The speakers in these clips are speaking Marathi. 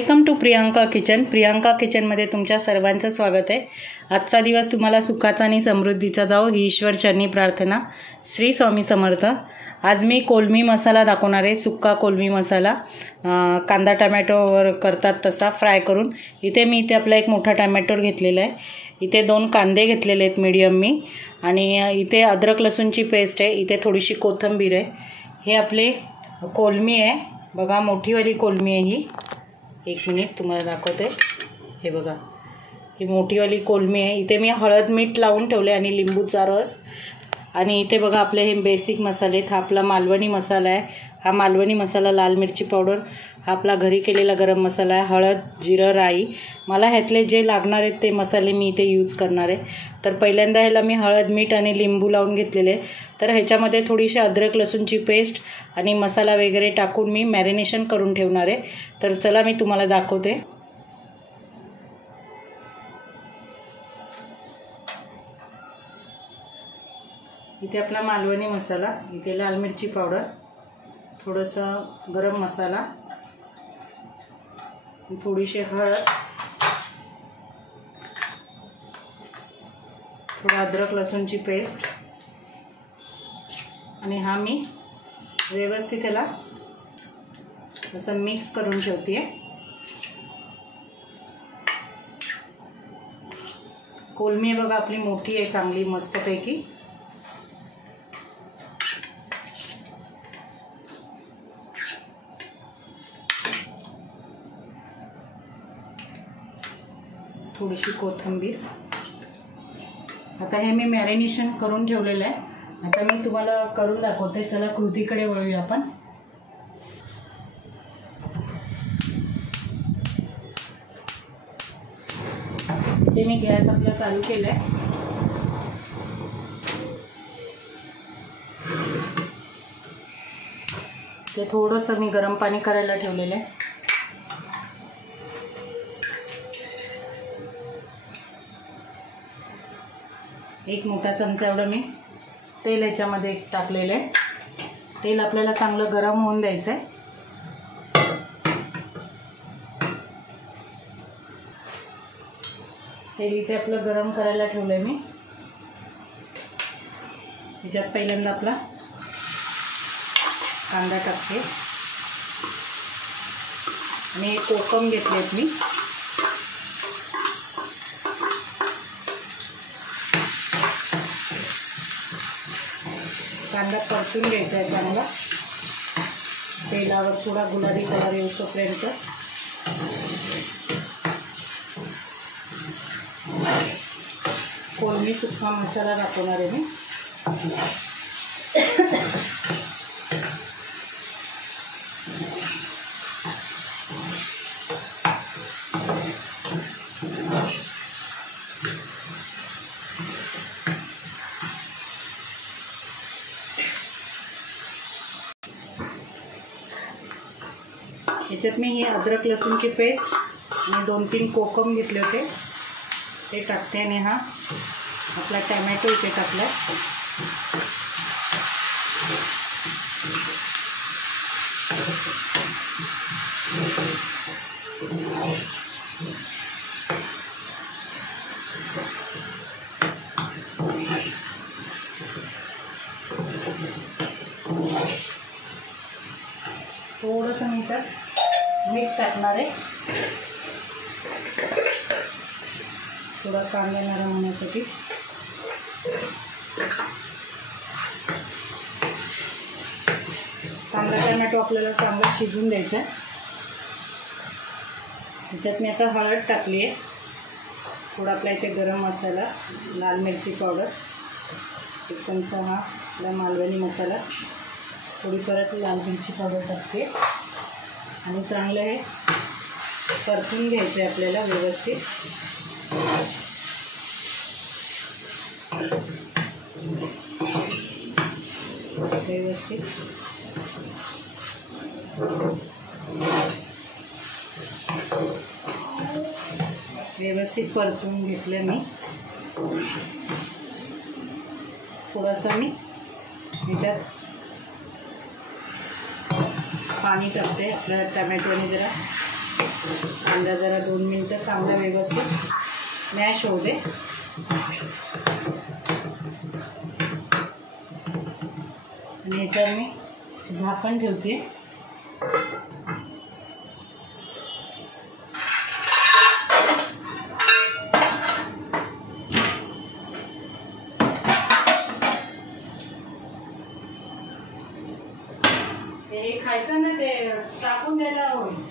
Welcome to Priyanka kitchen. Priyanka किचनमध्ये तुमच्या सर्वांचं स्वागत आहे. आजचा दिवस तुम्हाला सुखाचा आणि समृद्धीचा जाओ ही ईश्वर चरणी प्रार्थना. श्री स्वामी समर्थ. आज मी कोलमी मसाला दाखवणार आहे. सुक्का कोलमी मसाला कांदा टमॅटोवर करतात तसा फ्राय करून. इथे आपला एक मोठा टमॅटो घेतलेला आहे. इथे 2 कांदे घेतलेले आहेत मीडियम मी. आणि इथे अद्रक लसूणची पेस्ट आहे. इथे थोडीशी कोथिंबीर आहे. हे आपले कोलमी आहे बघा, मोठीवाली कोलमी आहे ही. एक मिनिट तुम्हाला दाखवते. हे बघा, ही मोठीवाली कोलमी आहे. इथे मी हळद मीठ लावून ठेवले आणि लिंबूचा रस. आणि इथे बघा आपले हे बेसिक मसाले आहेत. हा आपला मालवणी मसाला आहे. हा मालवणी मसाला, लाल मिरची पावडर, हा आपला घरी केलेला गरम मसाला आहे. हळद, जिरं, राई. मला ह्यातले जे लागणार आहेत ते मसाले मी इथे यूज करणार आहे. तर पहिल्यांदा ह्याला मी हळद मीठ आणि लिंबू लावून घेतलेले. तर ह्याच्यामध्ये थोडीशी अद्रक लसूणची पेस्ट आणि मसाला वगैरे टाकून मी मॅरिनेशन करून ठेवणार आहे. तर चला मी तुम्हाला दाखवते. इथे आपला मालवणी मसाला, इथे लाल मिरची पावडर, थोडंसं गरम मसाला, थोडीशी हळद, थोडं अद्रक लसूणची पेस्ट. आणि हा मी व्यवस्थित त्याला असं मिक्स करून ठेवते. कोलमी बघा आपली मोठी आहे, चांगली मस्तपैकी. थोडीशी कोथिंबीर. आता हे मी मॅरिनेशन करून ठेवलेलं आहे. आता मी तुम्हाला करून दाखवते. चला कृतीकडे वळूया आपण. ते मी गॅस आपला चालू केलाय. ते थोडंसं मी गरम पाणी करायला ठेवलेलं आहे. एक मोठा चमचा एवढं मी तेल ह्याच्यामध्ये टाकलेलं आहे. तेल आपल्याला चांगलं गरम होऊन द्यायचं आहे. तेल इथे आपलं गरम करायला ठेवलंय मी. ह्याच्यात पहिल्यांदा आपला कांदा टाकते आणि कोकम घेतलेत मी. कांदा परतून घ्यायचा आहे चांगला. तेलावर थोडा गुलाबी कलर येऊपर्यंत. कोलमी सुक्का मसाला दाखवणार आहे मी. ह्याच्यात मी ही अद्रक लसूणची पेस्ट आणि 2-3 कोकम घेतले होते ते टाकते. आणि हा आपला टमॅटो इथे टाकला. थोडंसं मी त्यात मीठ टाकणार आहे, थोडा कांदा नरम होण्यासाठी. कांदा टमॅटो आपल्याला चांगला शिजून द्यायचा आहे. त्याच्यात मी आता हळद टाकली आहे, थोडा आपल्या इथे गरम मसाला, लाल मिरची पावडर, 1 चमचा हा आपला मालवणी मसाला, थोडी परत लाल मिरची पावडर टाकते. आणि चांगलं हे परतून घ्यायचं आहे आपल्याला व्यवस्थित. व्यवस्थित परतून घेतलं मी. थोडासा मी ह्याच्यात पाणी टाकते. आपल्या टमॅटोने जरा कांदा जरा 2 मिनिटं चांगला व्यवस्थित मॅश होऊ दे. आणि याच्यावर मी झाकण ठेवते. हे खायचं ना, ते टाकून द्यायला होईल.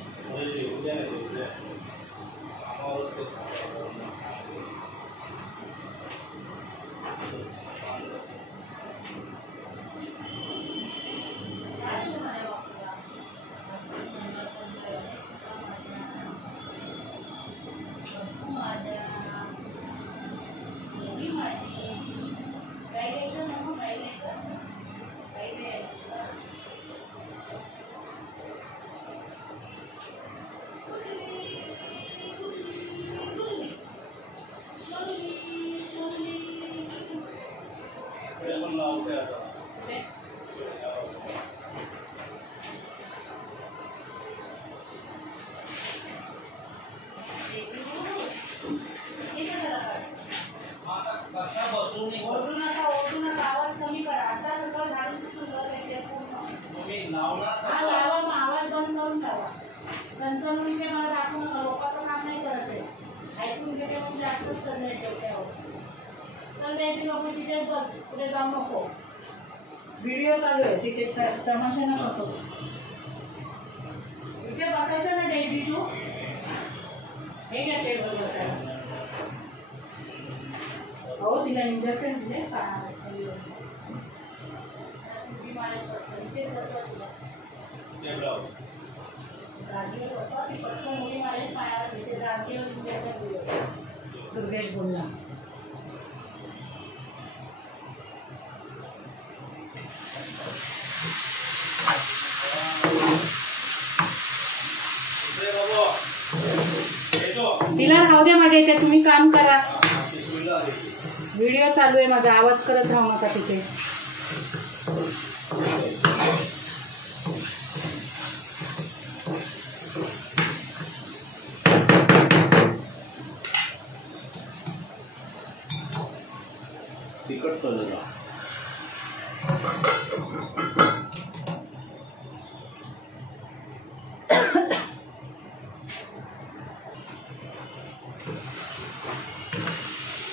आवाज बंद करून ठेवा. संतनुरीचे मला दाखवू नका, लोकांचं काम नाही करत आहे. ऐकून घेते मग जास्तच चाललंय ठेवल्यावर. तर द्यायची लोक तिथे बस, पुढे जाऊ नको. व्हिडिओ चालू आहे तिथे, तमाशा नको. इथे बसायचं ना डेली तू. हे घ्या टेबल बसायला. हो तिला इंजेक्शन दिले दुर्गेश बोलला. तिला राहू द्या माझ्या इथे, तुम्ही काम करा. व्हिडिओ चालू आहे माझा, आवाज करत राहू नका तिथे. तिखट चालू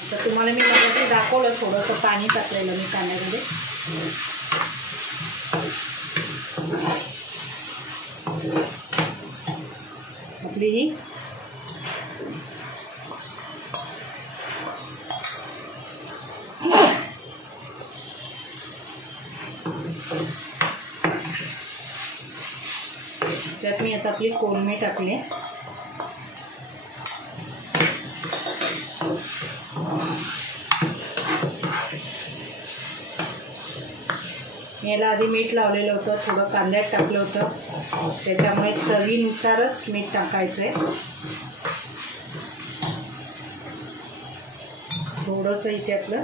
तर तुम्हाला मी मगाशी दाखवलं थोडंसं पाणी टाकलेलं मी कांद्यामध्ये. आपली ही त्यात मी आता आपली कोलमी टाकली. याला आधी मीठ लावलेलं होतं, थोडं कांद्यात टाकलं होतं, त्याच्यामुळे चवीनुसारच मीठ टाकायचं आहे. थोडंसं इथे आपलं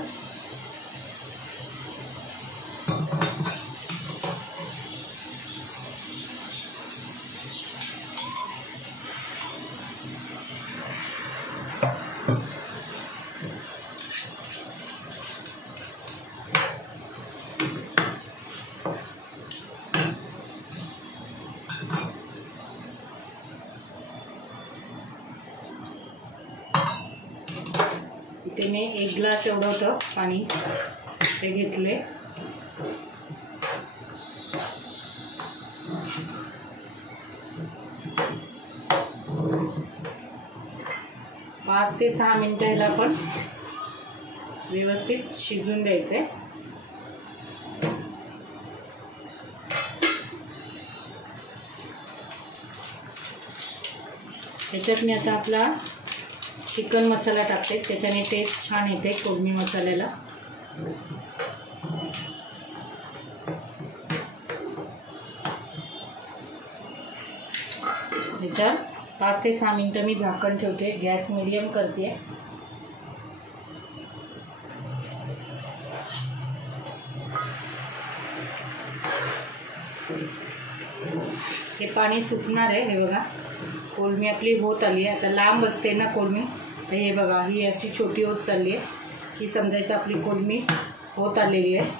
इथे मी 1 ग्लास एवढं होतं पाणी ते घेतले. पाच ते 6 मिनिटं याला पण व्यवस्थित शिजून द्यायचे. त्याच्यात मी आता आपला चिकन मसाला टाकते, त्याच्याने टेस्ट छान येते कोलमी मसाल्याला. त्याच्यात 5 ते 6 मिनिटं मी झाकण ठेवते, गॅस मिडियम करते. हे पाणी सुकणार आहे, हे बघा कोळमी आपली होत आली आहे. आता लांब असते ना कोळमी, तर हे बघा ही अशी छोटी होत चालली आहे की समजायचं आपली कोळमी होत आलेली आहे.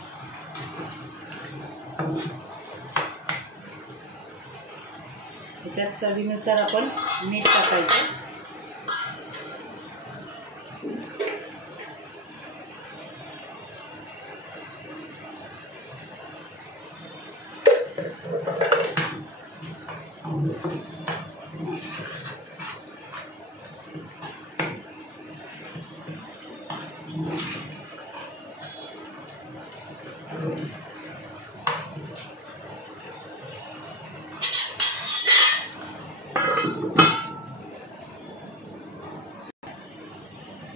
त्याच्यात चवीनुसार आपण मीठ टाकायचं.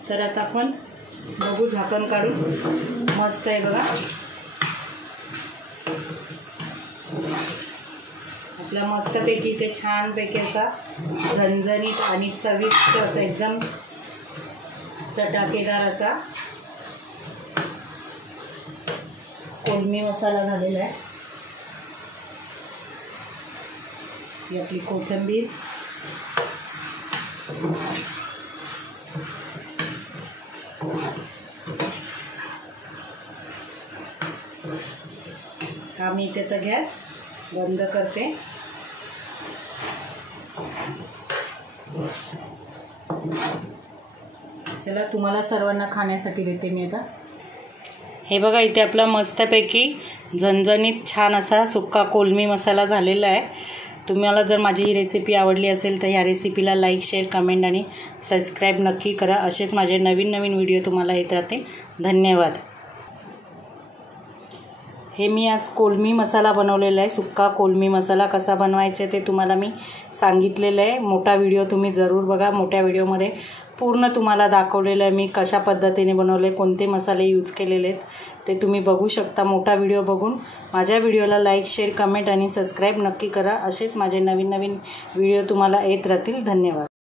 तर आता आपण बघू, झाकण काढून. मस्त आहे बघा आपला मस्तपैकी इथे छानपैकी असा झणझणीत आणि चविष्ट असा एकदम चटाकेदार असा कोळमी मसाला झालेला आहे. ही आपली कोथिंबीर, मी त्याचा गॅस बंद करते. चला तुम्हाला सर्वांना खाण्यासाठी देते मी आता. हे बघा इथे आपला मस्तपैकी झणझणीत छान असा सुक्का कोळमी मसाला झालेला आहे. तुम्हाला जर माझी ही रेसिपी आवडली असेल तर ह्या रेसिपीला लाईक, शेअर, कमेंट आणि सबस्क्राईब नक्की करा. असेच माझे नवीन नवीन व्हिडिओ तुम्हाला येत राहते. धन्यवाद. हे मी आज कोळमी मसाला बनवलेला आहे. सुक्का कोळमी मसाला कसा बनवायचा ते तुम्हाला मी सांगितलेलं आहे. मोठा व्हिडिओ तुम्ही जरूर बघा. मोठ्या व्हिडिओमध्ये पूर्ण तुम्हाला दाखवलेलं आहे मी कशा पद्धतीने बनवले, कोणते मसाले यूज केलेले आहेत ते तुम्ही बघू शकता. मोठा व्हिडिओ बघून माझ्या व्हिडिओला लाईक, शेअर, कमेंट आणि सबस्क्राईब नक्की करा. असेच माझे नवीन नवीन व्हिडिओ तुम्हाला येत राहतील. धन्यवाद.